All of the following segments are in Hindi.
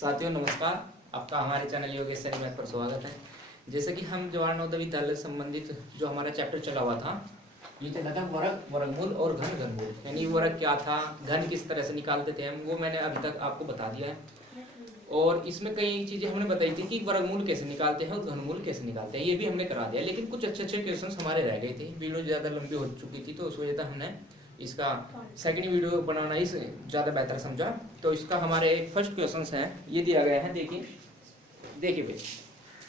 साथियों नमस्कार, आपका हमारे चैनल योगेश सैनी मैथ पर स्वागत है। जैसे कि हम जवाहर नवोदय विद्यालय संबंधित जो हमारा चैप्टर चला हुआ था, ये चला था वर्ग, वर्गमूल और घन, घनमूल। यानी वर्ग क्या था, घन किस तरह से निकालते थे हम, वो मैंने अभी तक आपको बता दिया है। और इसमें कई चीजें हमने बताई थी कि वर्गमूल कैसे निकालते हैं और घनमूल कैसे निकालते हैं, ये भी हमने करा दिया। लेकिन कुछ अच्छे अच्छे क्वेश्चन हमारे रह गए थे, वीडियो ज्यादा लंबी हो चुकी थी, तो उस वजह से हमने इसका सेकंड वीडियो बनाना ही ज़्यादा बेहतर समझा। तो इसका हमारे फर्स्ट क्वेश्चन है, ये दिया गया है। देखिए भाई,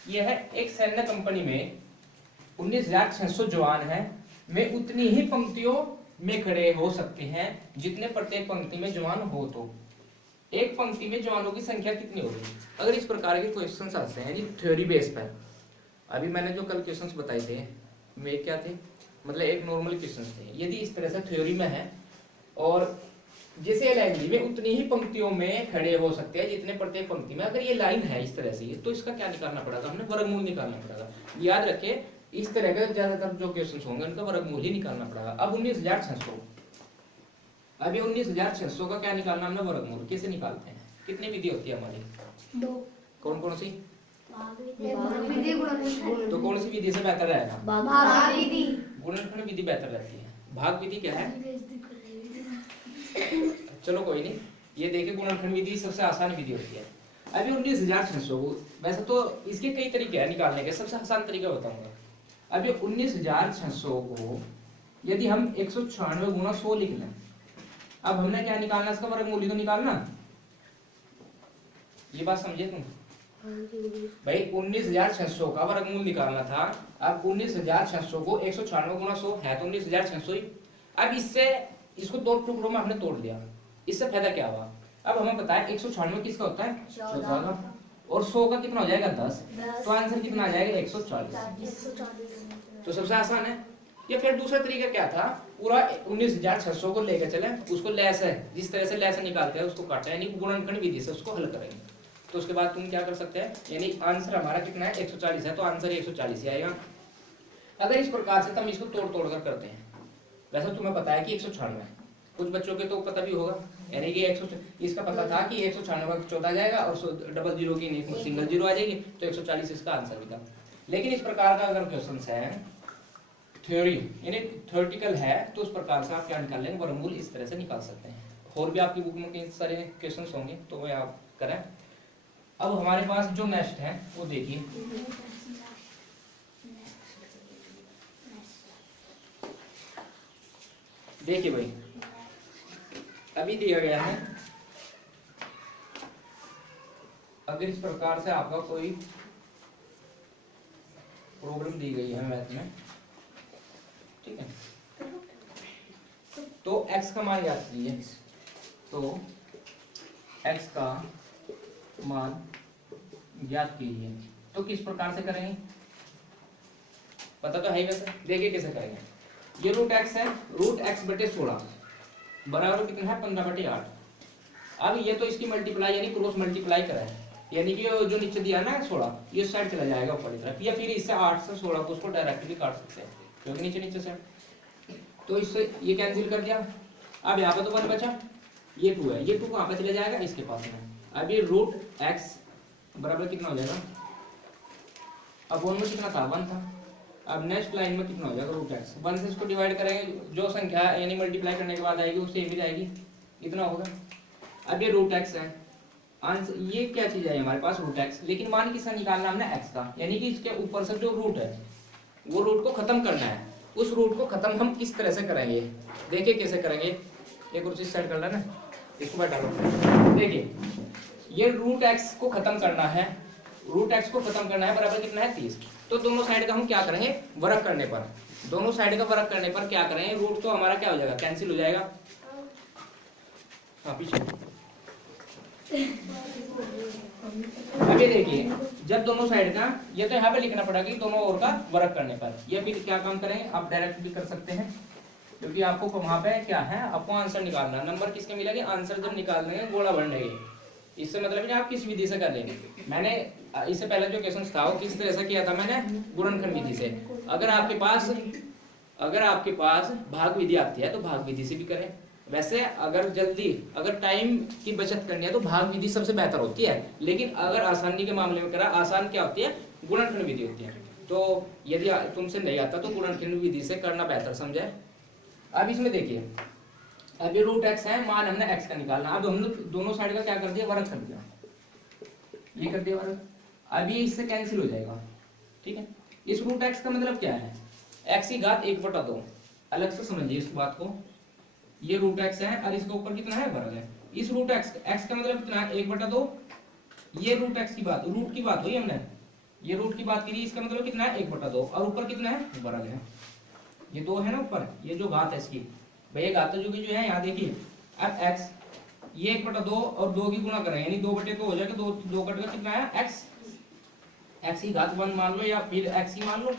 ये है एक सैन्य कंपनी में 19,600 जवान हैं, वे उतनी ही पंक्तियों में खड़े हो सकते हैं जितने प्रत्येक पंक्ति में जवान हो। तो एक पंक्ति में जवानों की संख्या कितनी होगी? अगर इस प्रकार के क्वेश्चन आते हैं जी थ्योरी बेस पर, अभी मैंने जो कल क्वेश्चन बताए थे वे क्या थे, मतलब एक नॉर्मल क्वेश्चन थे। यदि इस तरह से थ्योरी में है और जैसे लाइन में उतनी ही पंक्तियों में खड़े हो सकते हैं जितने प्रत्येक पंक्ति में, अगर ये लाइन है इस तरह से, तो इसका क्या निकालना पड़ेगा? हमने वर्गमूल निकालना पड़ेगा। याद रखिए, इस तरह के ज्यादातर जो क्वेश्चन होंगे उनका वर्गमूल ही निकालना पड़ेगा। अब 19,600, अभी 19,600 का क्या निकालना हमने वर्गमूल कैसे निकालते हैं? कितनी विधि होती है हमारी? दो। कौन कौन सी? तो कौन सी विधि से बेहतर रहेगा? भाग विधि। गुणनखंड विधि बेहतर रहती है। भाग विधि क्या है? चलो कोई नहीं, ये देखिए गुणनखंड विधि सबसे आसान विधि होती है। अभी 19,600, वैसे तो इसके कई तरीके हैं निकालने के, सबसे आसान तरीका बताऊंगा। अभी 19,600 को यदि हम 196 गुणा 100 लिख लें, अब हमने क्या निकालना, इसका वर्गमूल ही तो निकालना। ये बात समझे तुम भाई? 19,600 का वर्गमूल निकालना था। अब 19,600 को 196 गुणा 100 है तो 19,600 ही। अब इसको दो टुकड़ों में हमने तोड़ दिया, इससे फायदा क्या हुआ? अब हमें पता है 196 किसका होता है? 14 और 100 का कितना हो जाएगा? 10। तो आंसर कितना आ जाएगा? 140। तो सबसे आसान है ये। फिर दूसरा तरीका क्या था? पूरा 19,600 को लेकर चले, उसको लेस है, जिस तरह से लेस निकालते हैं उसको काटा, यानी गुणनखंड विधि से उसको हल करेंगे। तो उसके बाद तुम क्या कर सकते हैं, यानी आंसर हमारा कितना है? 140 है, तो आंसर 140 ही आएगा। अगर इस प्रकार से तुम इसको तोड़ तोड़ कर करते हैं, वैसे तुम्हें पता है कि 196, कुछ बच्चों के तो पता भी होगा, यानी कि 100, इसका पता था कि 196 का 14 जाएगा और डबल जीरो की सिंगल जीरो आ जाएगी, तो 140 इसका आंसर भी था। लेकिन इस प्रकार का अगर क्वेश्चन है थ्योरी, यानी थ्योरेटिकल है, तो उस प्रकार से आप क्या निकाल लेंगे? वर्गमूल इस तरह से निकाल सकते हैं। और भी आपकी बुक में कई सारे क्वेश्चन होंगे, तो वह आप करें। अब हमारे पास जो नेक्स्ट है वो देखिए, भाई अभी दिया गया है, अगर इस प्रकार से आपका कोई प्रॉब्लम दी गई है मैथ में, ठीक है, तो x का मान याद कीजिए। तो x का मान ज्ञात कीजिए, तो किस प्रकार से करेंगे? पता तो है ही, वैसे देखिए कैसे करेंगे। ये रूट x है, रूट x बटे 16 बराबर कितना है? 15/8। अब ये तो इसकी मल्टीप्लाई यानी क्रॉस मल्टीप्लाई करा है, यानी कि जो नीचे दिया ना 16, ये साइड चला जाएगा ऊपर की तरफ, या फिर इससे 8 से 16 को उसको डायरेक्ट भी काट सकते हैं क्योंकि नीचे से, तो इससे ये कैंसिल कर दिया। अब यहाँ पे तो 1 बचा, ये 2 है, ये 2 कहाँ पे चला जाएगा? इसके पास में। अब ये रूट x बराबर कितना हो जाएगा? अब 1 में कितना था? 1 था। अब नेक्स्ट लाइन में कितना हो जाएगा? Root x। 1 से इसको डिवाइड करेंगे, जो संख्या यानी मल्टीप्लाई करने के बाद आएगी वो सेम ही जाएगी, इतना होगा। अब ये रूट x है, आंसर ये क्या चीज है हमारे पास? Root x। लेकिन मान किसका निकालना हमने? x का, यानी कि इसके ऊपर से जो रूट है वो रूट को खत्म करना है। उस रूट को खत्म हम किस तरह से करेंगे? देखिए कैसे करेंगे। एक कुछ सेट कर लेना, इसको बैठा लो। देखिए ये रूट x को खत्म करना है, रूट x को खत्म करना है, बराबर कितना है? 30। तो दोनों साइड का हम क्या करेंगे? वर्ग करने पर, दोनों साइड का वर्ग करने पर क्या करेंगे? रूट तो हमारा क्या हो जाएगा? कैंसिल हो जाएगा। हाँ पीछे। अभी देखिए, जब दोनों साइड का, ये तो यहाँ पे लिखना पड़ेगा कि दोनों ओर का वर्ग करने पर, ये फिर क्या काम करेंगे? आप डायरेक्ट भी कर सकते हैं, क्योंकि आपको वहां पे क्या है? आपको आंसर निकालना। नंबर किसके मिलेंगे? आंसर जब निकाल देंगे गोला बन जाएगी। इससे मतलब आप किस विधि से कर लेंगे। मैंने इससे पहले जो क्वेश्चन था वो किस तरह से किया था? मैंने गुणनखंड विधि से। अगर आपके पास भाग विधि आती है तो भाग विधि से भी करें, वैसे अगर टाइम की बचत करनी है तो भाग विधि सबसे बेहतर होती है, लेकिन अगर आसानी के मामले में करा, आसान क्या होती है, गुणनखंड विधि होती है। तो यदि तुमसे नहीं आता तो गुणनखंड विधि से करना बेहतर समझे। अब इसमें देखिए, अब ये रूट एक्स है, मान हमने एक्स का निकालना। अब हमने दोनों साइड का क्या कर दिया, वर्ग कर दिया, ये कर दिया वर्ग। अब ये इससे कैंसिल हो जाएगा, ठीक है। इस रूट एक्स का मतलब क्या है, एक्स की घात 1/2। अलग से समझिए इस बात को, ये रूट एक्स है और इसके ऊपर कितना है, वर्ग है। इस रूट एक्स का मतलब कितना है, 1/2। ये रूट एक्स की बात, रूट की बात हुई हमने, ये रूट की बात करी, इसका मतलब कितना है, 1/2, और ऊपर कितना है, वर्ग है। ये 2 है ना ऊपर, ये जो घात है इसकी, भैया घात जो है यहाँ देखिए। अब x, ये 1/2 और 2 की गुणा करें यानी 2/2 हो जाएगा, 2 कट का कितना है, x की घात 1 मान लो या फिर x की मान लो,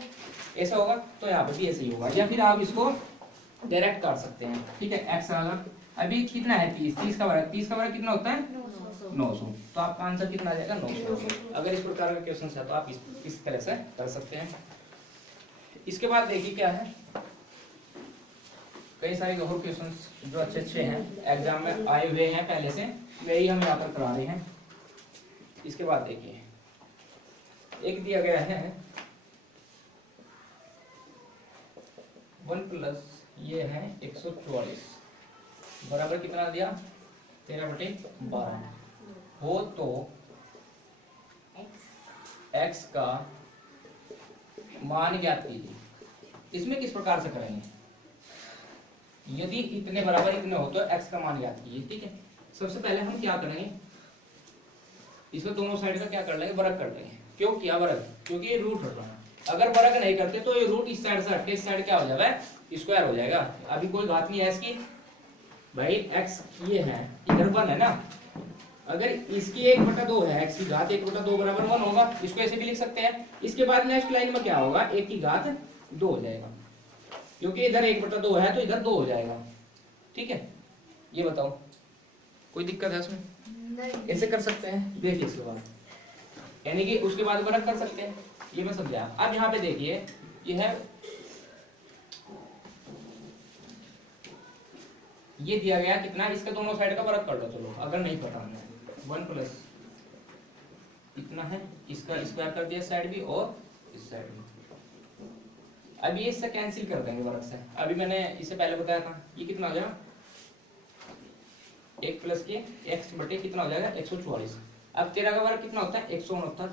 ऐसा होगा। तो यहाँ पे भी ऐसे ही होगा, या फिर आप इसको डायरेक्ट कर सकते हैं, ठीक है। x अगर अभी कितना है, 30 का वर्ग, 30 का वर्ग कितना होता है, 900। तो आपका आंसर कितना आ जाएगा, 900। अगर इस प्रकार का क्वेश्चन है तो आप इस तरह से कर सकते हैं। इसके बाद देखिए क्या है, कई सारे और क्वेश्चंस जो अच्छे हैं, एग्जाम में आए हुए हैं पहले से, वही हम यहाँ पर करा रहे हैं। इसके बाद देखिए, एक दिया गया है 1 प्लस ये है 144 बराबर कितना दिया, 13/12 हो तो x का मान ज्ञात कीजिए। इसमें किस प्रकार से करेंगे, यदि इतने बराबर इतने हो तो x का मान ज्ञात कीजिए, ठीक है। सबसे पहले हम क्या करेंगे, इसमें दोनों साइड का क्या कर लेंगे, वर्ग कर लेंगे। क्यों किया वर्ग, क्योंकि ये रूट हट रहा है। अगर वर्ग नहीं करते तो ये रूट इस साइड से हट के इस साइड क्या हो जाएगा, स्क्वायर हो जाएगा। अभी कोई बात नहीं है इसकी, भाई x ये है, इधर 1 है ना, अगर इसकी 1/2 है, x की घात 1/2 बराबर 1 होगा, इसको ऐसे भी लिख सकते हैं। इसके बाद नेक्स्ट लाइन में क्या होगा, 1 की घात 2 हो जाएगा, क्योंकि इधर 1/2 है तो इधर 2 हो जाएगा, ठीक है। ये बताओ कोई दिक्कत है इसमें, ऐसे कर सकते हैं। देखिए इसके बाद यानी कि उसके बाद वर्ग कर सकते हैं, ये मैं समझा। अब यहाँ पे देखिए, ये है, ये दिया गया कितना, इसका दोनों साइड का वर्ग कर लो चलो, अगर नहीं पता हमें। 1 प्लस इतना है, इसका स्क्वायर कर दिया साइड भी और इस साइड भी। अब ये इससे कैंसिल कर देंगे वर्ग से। अभी मैंने इससे पहले बताया था, ये कितना हो जाएगा, 1 प्लस के x बटे कितना हो जाएगा, 144। अब 13 का वर्ग कितना होता है, 169,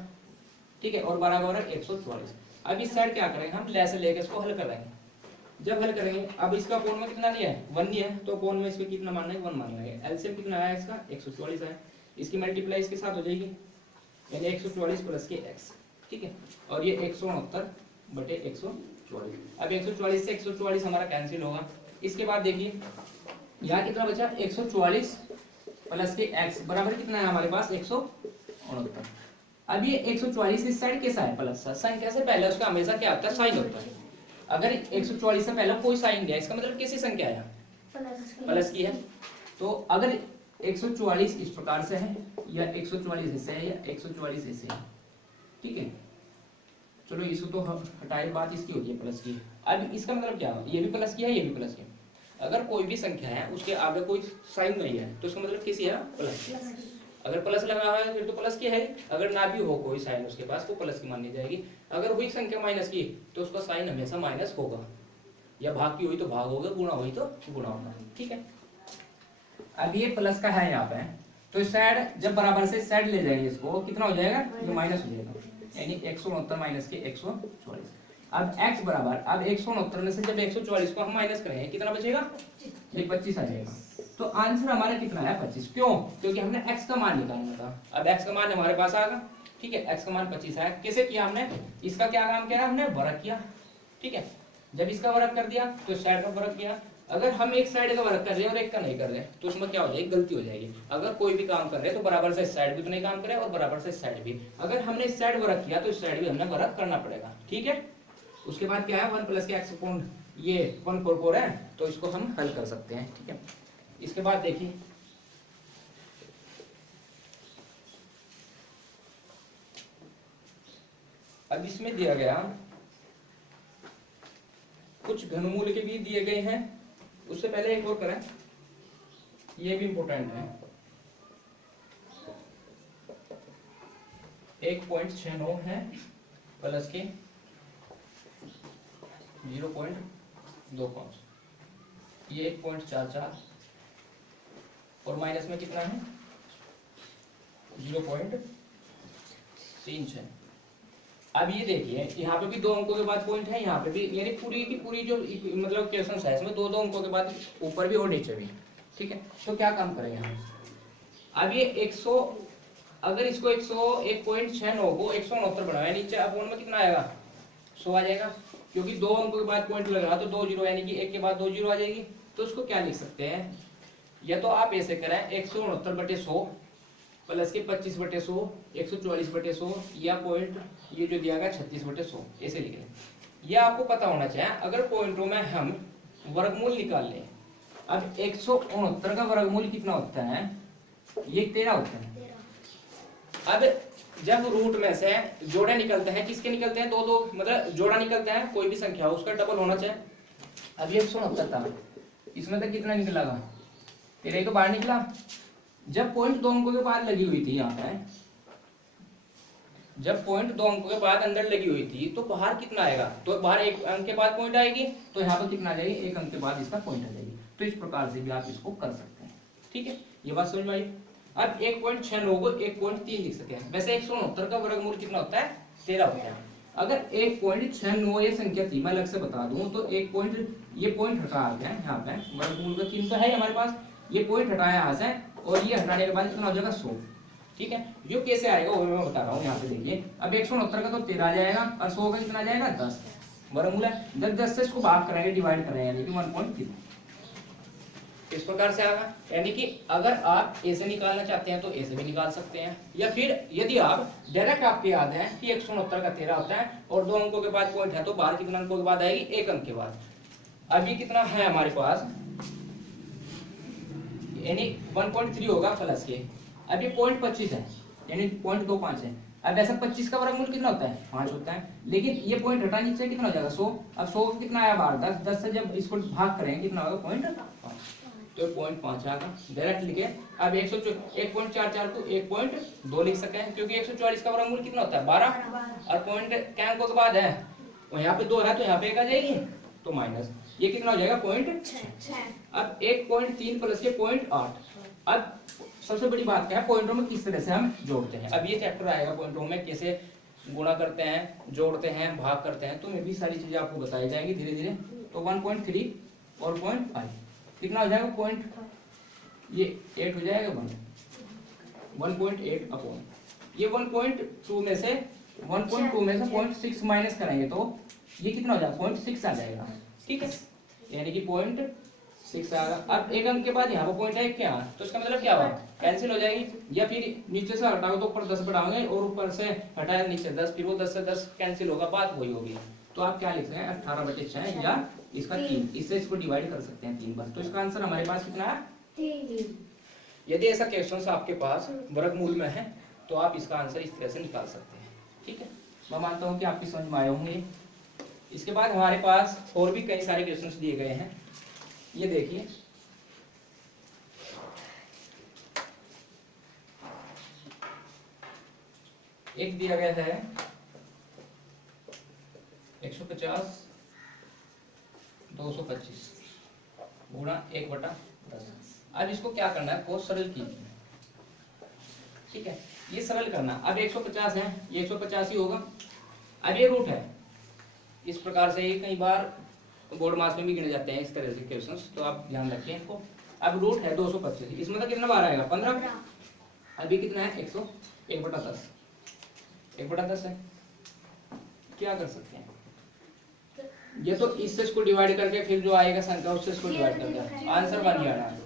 ठीक है, और 12 का वर्ग 144। अब इस साइड क्या करेंगे, हम ले से लेकर इसको हल करेंगे। जब हल करेंगे, अब इसका कोण में कितना लिया है, 1 लिया है, तो कोण में इसको कितना मानना है, 1 मान लेंगे। एलसीएम कितना आया इसका, 144 आया। इसकी मल्टीप्लाई इसके साथ हो जाएगी, यानी 144 प्लस के x, ठीक है, और ये 169 बटे 144। अब 144 से 144 हमारा कैंसिल होगा। इसके बाद देखिए यहाँ कितना बचा, 144 प्लस के x बराबर कितना है हमारे पास, 169। अब ये 144 इस साइड कैसा है, प्लस संख्या से पहले उसका हमेशा क्या होता है, साइन होता है। अगर 144 से पहले कोई साइन नहीं है, इसका मतलब कैसी संख्या है, प्लस की है। तो अगर 144 इस प्रकार से है, या 144 ऐसे है, या 144 ऐसे है, ठीक है। चलो इसको तो हटाए, बात इसकी होती है प्लस की। अब इसका मतलब क्या है, ये भी प्लस की है, ये भी प्लस की है। अगर कोई भी संख्या है उसके आगे कोई साइन नहीं है तो उसका मतलब कैसी है, प्लस। अगर प्लस लगा हुआ है फिर तो प्लस की है, अगर ना भी हो कोई साइन उसके पास तो प्लस की मानी जाएगी। अगर हुई संख्या माइनस की तो उसका साइन हमेशा माइनस होगा, या भाग की हुई तो भाग होगा, गुणा हुई तो गुणा होगा, ठीक है। अब ये प्लस का है यहाँ पे, तो साइड जब बराबर से साइड ले जाएंगे इसको, कितना हो जाएगा, ये माइनस हो जाएगा, यानी 169 माइनस के 144। अब x बराबर, अब 169 में से जब 144 को हम माइनस करेंगे कितना बचेगा, ये 25 आ जाएगा। तो आंसर हमारा कितना है, 25। क्यों, क्योंकि हमने x का मान निकालना था। अब x का मान हमारे पास आ गया, ठीक है, x का मान 25 आया। कैसे किया हमने, इसका क्या काम किया, हमने वर्ग किया, ठीक है। जब इसका वर्ग कर दिया तो साइड का वर्ग किया। अगर हम एक साइड का वर्ग कर रहे हैं और एक का नहीं कर रहे तो उसमें क्या हो जाएगी, गलती हो जाएगी। अगर कोई भी काम कर रहे हैं तो बराबर से साइड भी तो नहीं काम करे और बराबर से साइड भी। अगर हमने इस साइड वर्ग किया तो इस साइड भी हमने वर्ग करना पड़ेगा, ठीक है। उसके बाद क्या है, 1 प्लस के x अपॉन ये 144 है, तो इसको हम हल कर सकते हैं, ठीक है। इसके बाद देखिए अब इसमें दिया गया कुछ घनमूल के भी दिए गए हैं। उससे पहले एक और करें, ये भी इंपॉर्टेंट है। 1.69 है प्लस के 0.25, ये 1.44 और माइनस में कितना है 0.36। अब ये देखिए यहाँ पे भी 2 अंकों के बाद पॉइंट है, यहाँ पे भी, यानी पूरी की पूरी जो मतलब क्वेश्चन है इसमें 2-2 अंकों के बाद ऊपर भी और नीचे भी। ठीक है, तो क्या काम करेंगे हम। अब ये 100, अगर इसको 101.69 को 169 बनाया, नीचे अपोन में कितना आएगा 100 आ जाएगा, क्योंकि 2 अंकों के बाद पॉइंट लग रहा तो 2 जीरो, यानी कि 1 के बाद 2 जीरो आ जाएगी। तो उसको क्या लिख सकते हैं, या तो आप ऐसे करें 169/100 प्लस के 25/100, 144/100, या पॉइंट ये जो दिया गया 36/100, ऐसे लिख लें। यह आपको पता होना चाहिए, अगर पॉइंटों में हम वर्गमूल निकाल लें। अब 169 का वर्गमूल कितना होता है, ये 13 होता है। अब जब रूट में से जोड़े निकलते हैं, किसके निकलते हैं, 2-2, मतलब जोड़ा निकलता है कोई भी संख्या उसका डबल होना चाहिए। अब ये 169 था, इसमें तक कितना निकला, 13 तो बाहर निकला। जब पॉइंट 2 अंकों के बाद लगी हुई थी, यहाँ पे जब पॉइंट 2 अंकों के बाद अंदर लगी हुई थी तो बाहर कितना आएगा, तो बाहर 1 अंक के बाद पॉइंट आएगी, तो यहाँ पर कितना आ जाएगी, 1 अंक के बाद इसका पॉइंट आ जाएगी। तो इस प्रकार से भी आप इसको कर सकते हैं। ठीक है, ये बात समझ में आई। अब 1.69 को 1.3 लिख सकते हैं। वैसे 169 का वर्गमूल कितना होता है, 13 होता है। अगर 1.69 ये संख्या थी, मैं अलग से बता दूं तो ये पॉइंट हटा गया यहाँ पे, वर्गमूल का चिन्ह तो है हमारे पास, ये पॉइंट हटाया यहाँ से, और ये हटाने के बाद कितना हो जाएगा 100। ठीक है, जो कैसे आएगा वो मैं बता रहा हूँ, यहाँ पे देखिए। अब 169 का तो 13 आ जाएगा, और 100 का कितना आ जाएगा 10, वर्गमूल है। जब 10 से इसको भाग करेंगे, डिवाइड करेंगे, यानी कि 1.3 इस प्रकार से आएगा। यानी कि अगर आप ऐसे निकालना चाहते हैं तो ऐसे भी निकाल सकते हैं, या फिर यदि आप डायरेक्ट आपके याद है कि 169 का 13 होता है और 2 अंकों के बाद पॉइंट है, तो बाहर कितना अंकों के बाद आएगी, 1 अंक के बाद। अभी कितना है हमारे पास, यानी 1.3 होगा प्लस के। अब ये 0.25 है, यानी 0.25 है। अब ऐसा 25 का वर्गमूल कितना होता है, 5 होता है, लेकिन ये पॉइंट हटा नीचे कितना हो जाएगा 100। अब 100 कितना आया बाहर, 10, 10 से जब इसको भाग करेंगे कितना होगा 0.5, तो 0.5 आएगा, डायरेक्ट लिखे। अब 1.44 को 1.2 लिख सकते हैं, क्योंकि 144 का वर्गमूल कितना होता है 12, और पॉइंट क्या अंकों के बाद है, और यहाँ पे 2 है तो यहाँ पे 1 आ जाएगी, तो माइनस, ये कितना हो जाएगा 0.6। अब 1.3 प्लस के 0.8। अब सबसे बड़ी बात क्या है, पॉइंटों में किस तरह से हम जोड़ते हैं। अब ये चैप्टर आएगा पॉइंटों में कैसे गुणा करते हैं, जोड़ते हैं, भाग करते हैं, तो मैं भी सारी चीजें आपको बताई जाएंगी धीरे धीरे। तो 1.3 और 0.5 कितना हो जाएगा, ये 8 हो जाएगा, 1.8 अपॉन ये 1.2 में से 0.6 माइनस करेंगे तो ये कितना हो जाएगा 0.6 आ जाएगा। ठीक है, यानी कि 0.6 आएगा। अब 1 अंक के बाद यहाँ पर पॉइंट है क्या, तो इसका मतलब क्या हुआ, कैंसिल हो जाएगी, या फिर नीचे से हटाओ तो ऊपर 10 बढ़ाओगे और ऊपर से हटाया नीचे 10, फिर वो 10 से 10 कैंसिल होगा, बात वही होगी। तो आप क्या लिख सकते हैं 18/6 या इसका 3, इससे इसको डिवाइड कर सकते हैं 3 बार। तो इसका आंसर हमारे पास कितना है 3। यदि ऐसा क्वेश्चन आपके पास वर्गमूल में है तो आप इसका आंसर इस तरह से निकाल सकते हैं। ठीक है, मैं मानता हूँ कि आपकी समझ में आए होंगे। इसके बाद हमारे पास और भी कई सारे क्वेश्चंस दिए गए हैं, ये देखिए। एक दिया गया है 150 225 गुणा 1/10। अब इसको क्या करना है, को सरल कीजिए। ठीक है, ये सरल करना। अब 150 है, ये 150 ही होगा। अब ये रूट है, इस प्रकार से ये कई बार बोर्ड मार्क्स में भी गिने जाते हैं इस तरह से क्वेश्चंस, तो आप ध्यान रखें इसको। अब रूट है 225, इसमें तो कितना बार आएगा 15। अभी कितना है 1/10, 1/10 है। क्या कर सकते हैं, ये तो इससे इसको डिवाइड करके फिर जो आएगा संख्या उससे इसको डिवाइड करके आंसर बन जाएगा।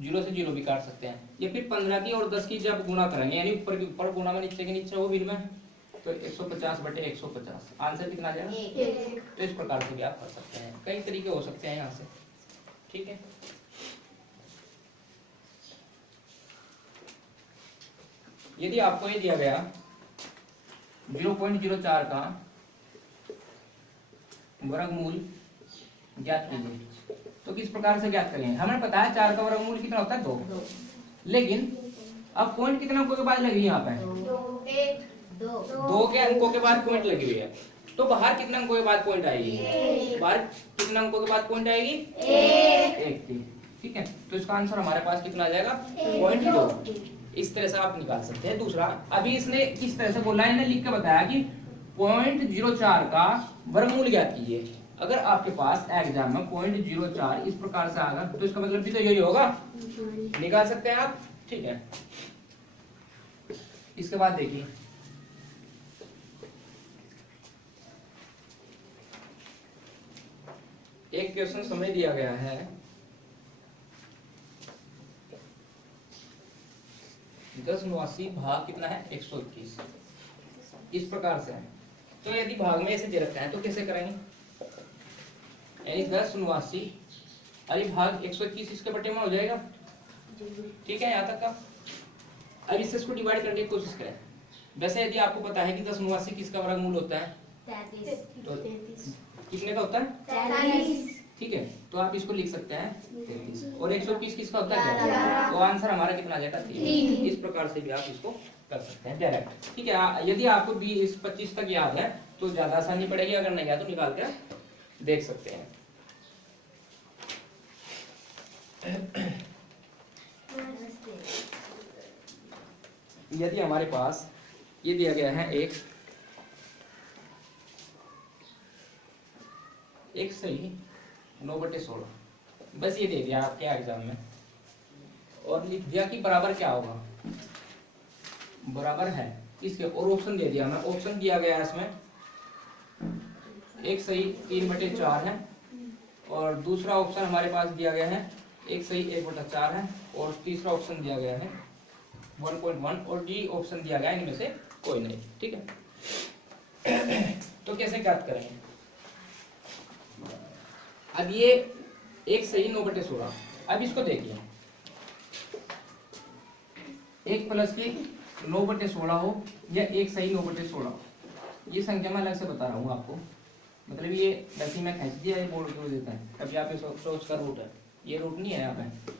0 से 0 भी काट सकते हैं। ये फिर 15 की और 10 की जब गुणा करेंगे, यानी ऊपर के ऊपर गुणा में नीचे के नीचे वो बिन में, तो 150/150 आंसर कितना आ जाएगा 1। तो इस प्रकार से भी आप कर सकते हैं, कई तरीके हो सकते हैं यहाँ से। ठीक है, यदि आपको ये दिया गया 0.04 का वर्गमूल ज्ञात कीजिए, तो किस प्रकार से ज्ञात करेंगे? हमें पता है 4 का वर्गमूल कितना होता है 2, लेकिन अब पॉइंट कितने अंकों के बाद लगी है यहाँ पे? 2 के अंकों के बाद पॉइंट लगी हुई है, तो बाहर कितने अंकों के बाद पॉइंट आएगी? बाहर कितने अंकों के बाद पॉइंट आएगी? 1 थी। ठीक है, तो इसका आंसर हमारे पास कितना आ जाएगा? 0.2। इस तरह से आप निकाल सकते हैं। दूसरा, अभी इसने किस तरह से बोला है, लिख के बताया कि 0.04 का वर्गमूल ज्ञात कीजिए। अगर आपके पास एग्जाम में 0.04 इस प्रकार से आएगा तो इसका मतलब भी तो यही होगा, निकाल सकते हैं आप। ठीक है, इसके बाद देखिए एक क्वेश्चन समय दिया गया है, 1089 भाग कितना है? 121 इस प्रकार से है। तो यदि भाग में ऐसे दे रखा है तो कैसे करेंगे? यानी 1089 अरे भाग 121 इसके बटे में हो जाएगा। ठीक है, यहाँ तक का। अब इससे इसको डिवाइड करने की कोशिश करें। वैसे यदि आपको पता है कि 1089 किसका वर्गमूल होता है? 33। कितने का होता है? 43। ठीक है, तो आप इसको लिख सकते हैं 33। और 121 किसका होता है? तो आंसर हमारा कितना आ जाएगा? 3। इस प्रकार से भी आप इसको कर सकते हैं डायरेक्ट। ठीक है, यदि आपको 20-25 तक याद है तो ज्यादा आसानी पड़ेगी, अगर नहीं याद तो निकाल कर देख सकते हैं। यदि हमारे पास ये दिया गया है एक सही 9/16, बस ये दे दिया आपके एग्जाम में और लिख दिया कि बराबर क्या होगा? बराबर है इसके, और ऑप्शन दे दिया। मैं ऑप्शन दिया गया है इसमें, एक सही 3/4 है, और दूसरा ऑप्शन हमारे पास दिया गया है एक सही 1/4 है, और तीसरा ऑप्शन दिया गया है 1.1, और डी ऑप्शन दिया गया है इनमें से कोई नहीं। ठीक है, तो कैसे ज्ञात करेंगे? अब ये एक सही 9/16, अब इसको देखिए, 1 प्लस की 9/16 हो या एक सही 9/16, ये संख्या मैं अलग से बता रहा हूँ आपको। मतलब ये वैसे ही मैं खींच दिया, ये बोर्ड को देता है, कभी आप सोच का रूट है, ये रूट नहीं है यहाँ पे।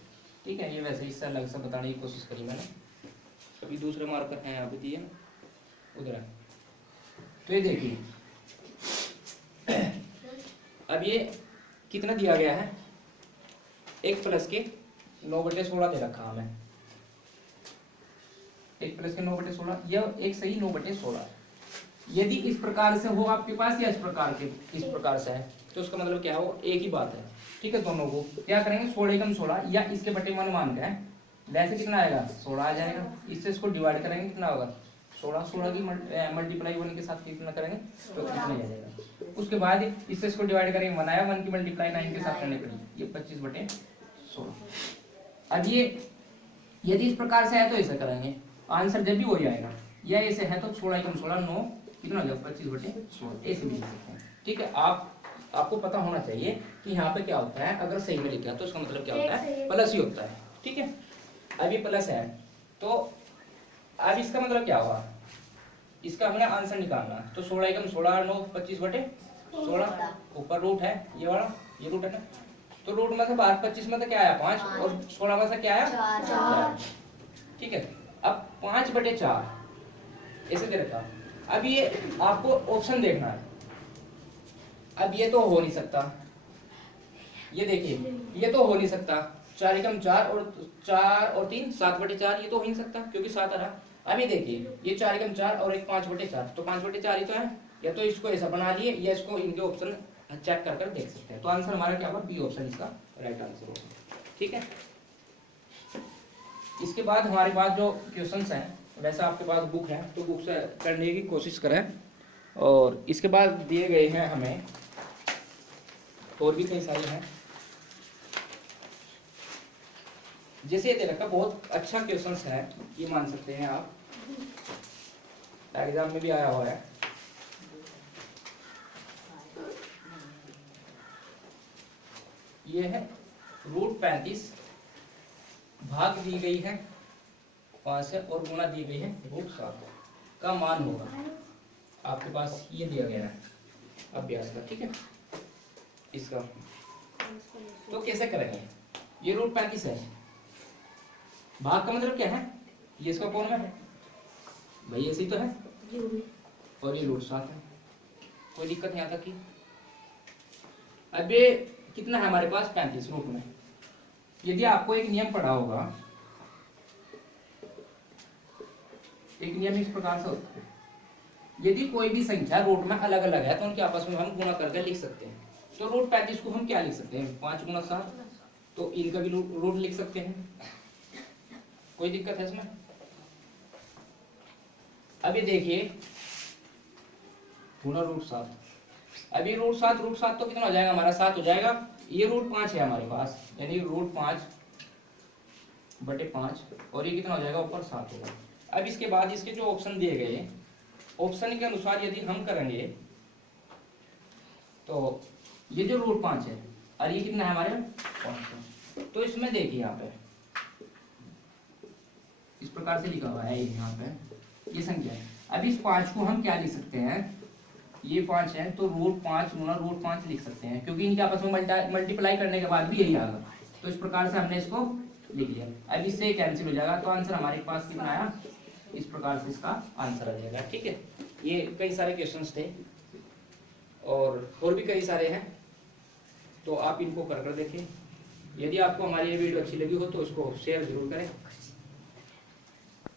ठीक है, ये वैसे इससे अलग से बताने की कोशिश करी मैंने, कभी दूसरे मार्कर हैं यहाँ पे दिए उधर है। तो ये देखिए, अब ये कितना दिया गया है? 1 प्लस के 9/16 दे रखा हमें, 1 प्लस के 9/16, यह एक सही 9/16। यदि इस प्रकार से हो आपके पास या इस प्रकार से है, तो उसका मतलब क्या हो? एक ही बात है। ठीक है, दोनों को क्या करेंगे? 16 या इसके बटे में मान का है, वैसे कितना आएगा? 16 आ जाएगा। इससे इसको डिवाइड करेंगे, कितना होगा? 16 की मल्टीप्लाई 1 के साथ कितना करेंगे तो कितना आ जाएगा। उसके बाद इससे इसको डिवाइड करेंगे, 1 आया, 1 की मल्टीप्लाई 9 के साथ करनी पड़ेगी, ये 25/16। अब ये यदि इस प्रकार से है तो ऐसा करेंगे, आंसर जब भी हो जाएगा। या ऐसे है तो 16 × 16 9 कितना हो जाएगा? 25/16, ऐसे भी लिख सकते हैं। ठीक है, आपको पता होना चाहिए कि यहाँ पे क्या होता है। अगर सही में लिखा तो इसका मतलब क्या होता है? प्लस ही होता है। ठीक है, अब ये प्लस है तो अब इसका मतलब क्या होगा? इसका हमें आंसर निकालना है। तो 16 × 16 9 25/16, ऊपर रूट है ये वाला, ये रूट है ना, तो रूट में से बाहर 25 में से क्या आया? 5, और 16 में से क्या आया? 4। ठीक है, अब 5/4 ऐसे दे रखा। अब ये आपको ऑप्शन देखना है। अब ये तो हो नहीं सकता, ये देखिए ये तो हो नहीं सकता, 4 × 4 और 4 और 3 7/4, ये तो हो नहीं सकता क्योंकि 7 आ रहा। अब ये देखिए, ये 4 × 4 और एक 5/4, तो 5/4 ही तो है। या तो इसको ऐसा बना लिए या इसको इनके ऑप्शन चेक कर देख सकते हैं। तो आंसर हमारा क्या होगा? बी ऑप्शन इसका राइट आंसर होगा। ठीक है, इसके बाद हमारे पास जो क्वेश्चंस हैं, वैसे आपके पास बुक है तो बुक से करने की कोशिश करें। और इसके बाद दिए गए हैं हमें और भी कई सारे हैं, जैसे ये दे रखा, बहुत अच्छा क्वेश्चंस है, ये मान सकते हैं आप, एग्जाम में भी आया हुआ है। ये है √35 भाग दी गई है 5 से और गुणा दी गई है √7 का मान होगा। आपके पास ये दिया गया है अभ्यास का। ठीक है, इसका तो कैसे करेंगे? ये रूट 35 है, भाग का मतलब क्या है, ये इसका कौन में है भाई, ऐसे ही तो है, और ये रूट 7 है, कोई दिक्कत यहाँ तक की। अब ये कितना है हमारे पास 35 रूट में। यदि आपको एक नियम पढ़ा होगा, एक नियम इस प्रकार से होता है, यदि कोई भी संख्या रूट में अलग अलग है तो उनके आपस में हम गुणा करके लिख सकते हैं। तो रूट 35 को हम क्या लिख सकते हैं, 5 गुणा 7, तो इनका भी रूट लिख सकते हैं, कोई दिक्कत है इसमें? अभी देखिए गुणा रूट 7, अभी रूट 7 तो कितना हो जाएगा हमारा, 7 हो जाएगा। ये रूट 5 है हमारे पास, यानी रूट 5/5, और ये कितना हो जाएगा ऊपर 7 होगा। अब इसके बाद इसके जो ऑप्शन दिए गए, ऑप्शन के अनुसार यदि हम करेंगे तो ये जो रूट 5 है और ये कितना है हमारे 500, तो इसमें देखिए यहाँ पे इस प्रकार से लिखा हुआ है, यहाँ पे ये संख्या है। अब इस 5 को हम क्या लिख सकते हैं, ये 5 है तो रूट 5 गुना रूट 5 लिख सकते हैं, क्योंकि इनके आपस में मल्टीप्लाई करने के बाद भी यही आएगा। तो इस प्रकार से हमने इसको लिख लिया। अब इससे कैंसिल हो जाएगा, तो आंसर हमारे पास कितना आया, इस प्रकार से इसका आंसर आ जाएगा। ठीक है, ये कई सारे क्वेश्चंस थे और भी कई सारे हैं, तो आप इनको कर देखें। यदि आपको हमारी ये वीडियो अच्छी लगी हो तो इसको शेयर जरूर करें।